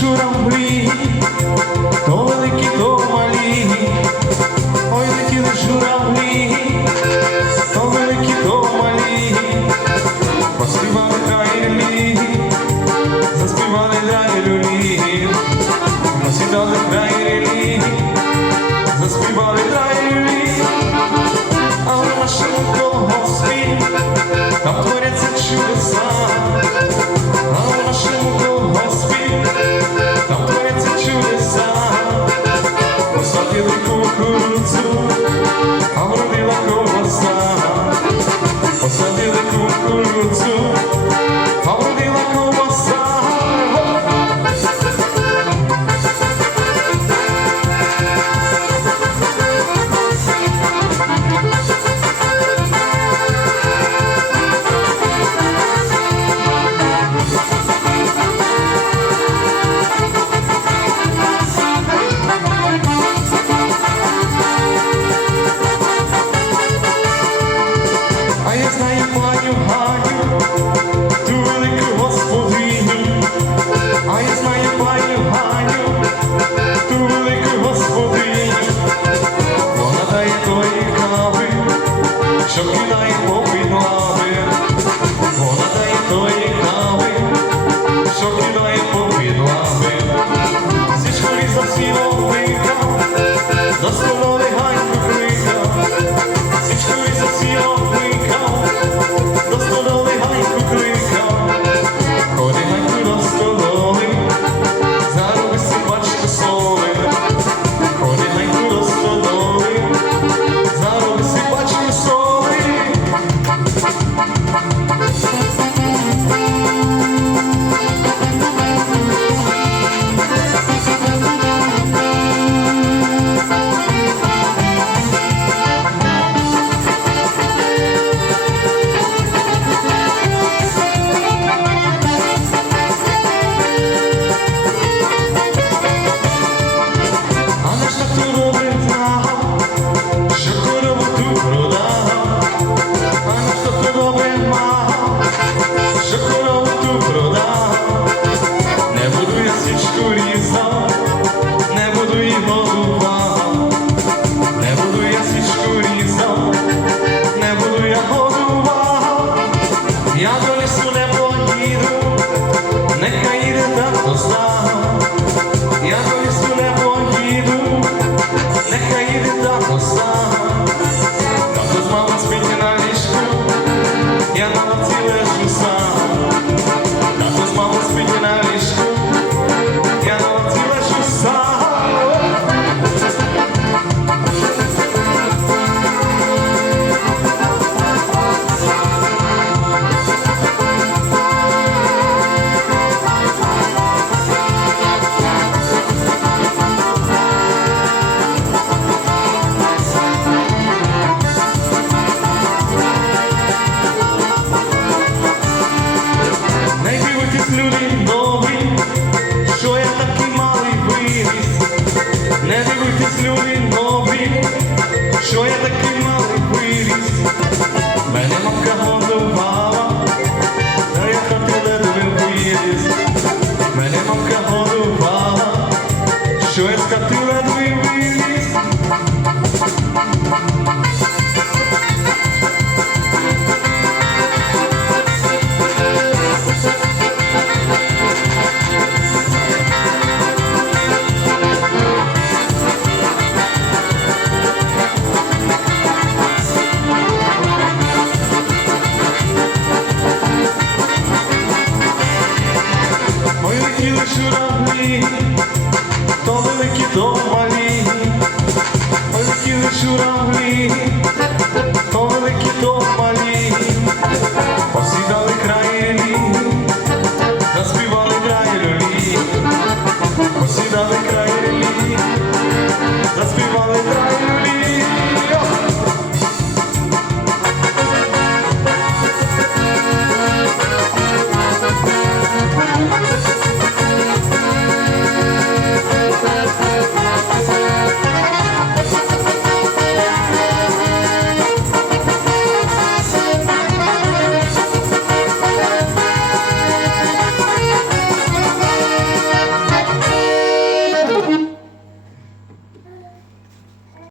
Журавлі, то великі, то малі, ой, летіли журавлі. вони для не Я пронесу небо діду, нехай. Що я такий